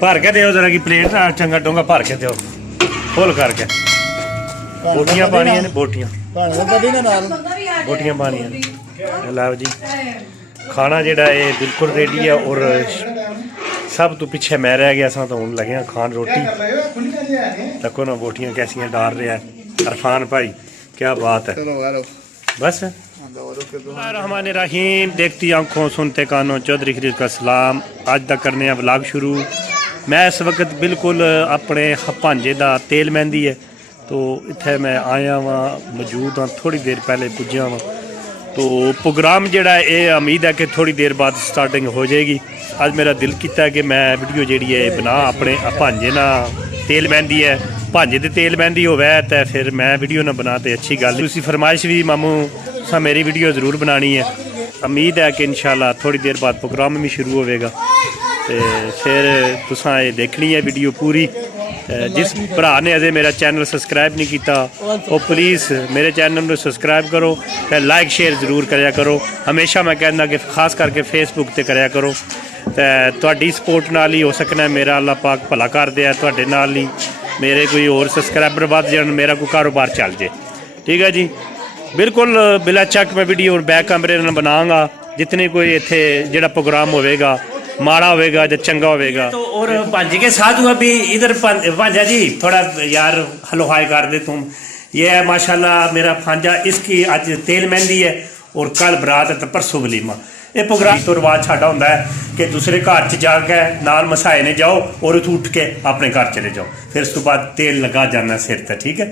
भर के दो जरा की प्लेट चंगा डोंगा भर के दो फुल करके बोटियां पानियां ने बोटियां पानियां लाओ जी खाना जेड़ा है बिल्कुल रेडी है और सब तो पीछे मैं रह गया सा तो हूँ लगे खान रोटी तको ना बोटियां कैसियां डाल रहा है अरफान भाई क्या बात है बस रहमान रहीम देखती आंखों सुनते कानों चौधरी खरीद का सलाम आज तक करने व्लॉग शुरू मैं इस वक्त बिल्कुल अपने भांजे का तेल मेहंदी है तो इत्थे मैं आया वहाँ मौजूद हाँ थोड़ी देर पहले पुज्जा वहाँ तो प्रोग्राम जड़ा ये उम्मीद है कि थोड़ी देर बाद स्टार्टिंग हो जाएगी आज मेरा दिल किया कि मैं वीडियो जी है बना अपने भांजे ना तेल मेहंदी है भांजे की तेल मेहंदी होवे तो फिर मैं वीडियो ना बना तो अच्छी गल तुसी फरमाइश भी मामू सा मेरी वीडियो जरूर बनानी है उम्मीद है कि इंशाल्लाह थोड़ी देर बाद प्रोग्राम भी शुरू होगा तो फिर तुसा ये देखनी है वीडियो पूरी जिस भरा ने अजे मेरा चैनल सबसक्राइब नहीं किया वो प्लीज़ मेरे चैनल को सबसक्राइब करो तो लाइक शेयर ज़रूर कराया करो हमेशा मैं कहना कि खास करके फेसबुक पर कराया करो तो सपोर्ट नाल ही हो सकना मेरा अल्लाह पाक भला कर दिया तो नाल ही मेरे कोई और सबसक्राइबर बढ़ जाए मेरा कोई कारोबार चल जाए ठीक है जी बिल्कुल बिला चक मैं वीडियो और बैक कैमरे में बनाऊँगा जितने कोई इत्थे जेड़ा प्रोग्राम होगा माड़ा होगा या चंगा होगा तो और भांजे के साथ हुआ भी इधर भांजा जी थोड़ा यार हलो हाय कर दे तुम ये है माशाल्लाह मेरा भांजा इसकी आज तेल मेहंदी है और कल बरात है तो परसों वलीमा ये प्रोग्राम तो रिवाज साडा होंदा है कि दूसरे घर च जाके नाल मसाए ने जाओ और उठ उठ के अपने घर चले जाओ फिर उस तो बाद तेल लगा जाना सिर ते ठीक है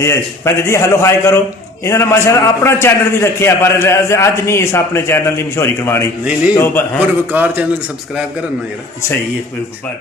ये भांजा जी हलो हाय करो इन्होंने माशाल्लाह अपना चैनल भी रखे पर अज नहीं इस अपने चैनल की मशहूरी करवानी नहीं तो पुरवकार चैनल को सब्सक्राइब करना यार सही है बिल्कुल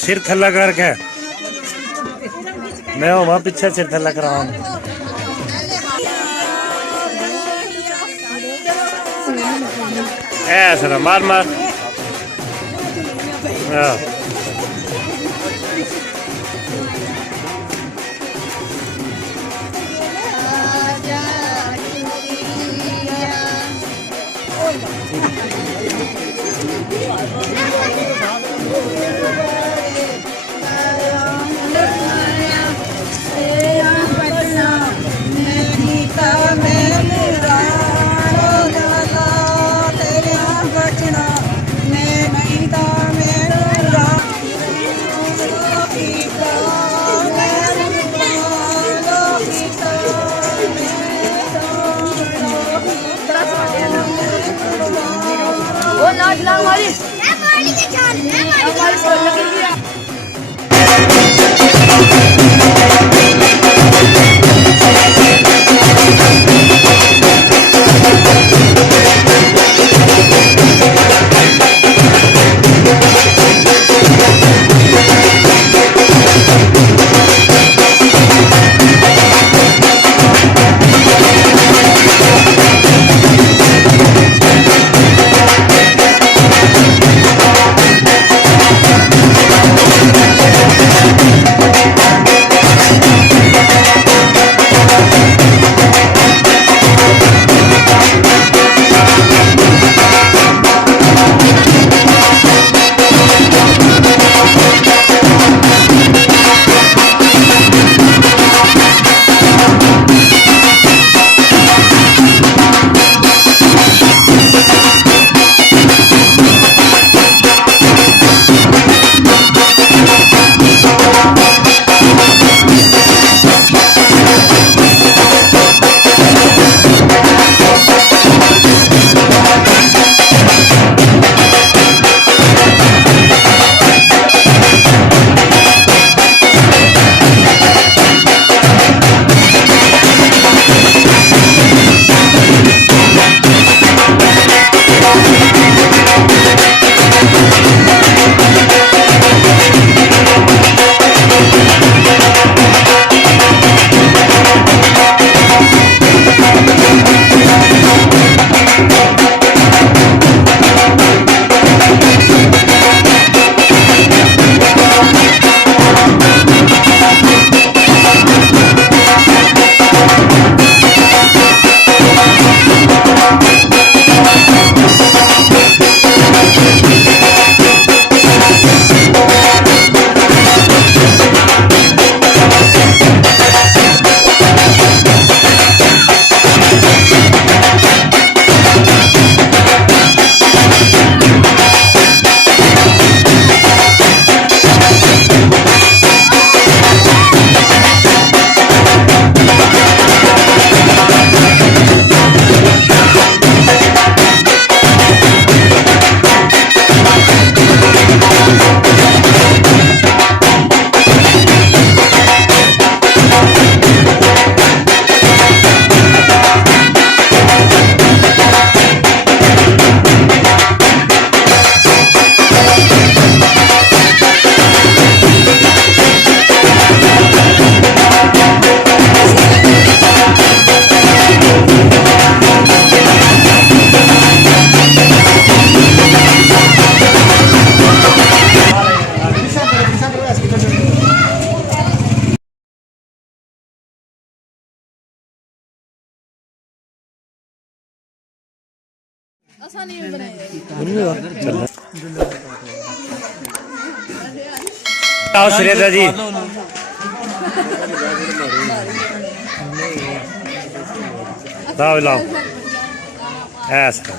सिर थल्ला करके मैं वहाँ पीछे सिर थल्ला कराऊँ ऐसा मार मार आओ श्रेदा जी लाओ लाओ ऐसा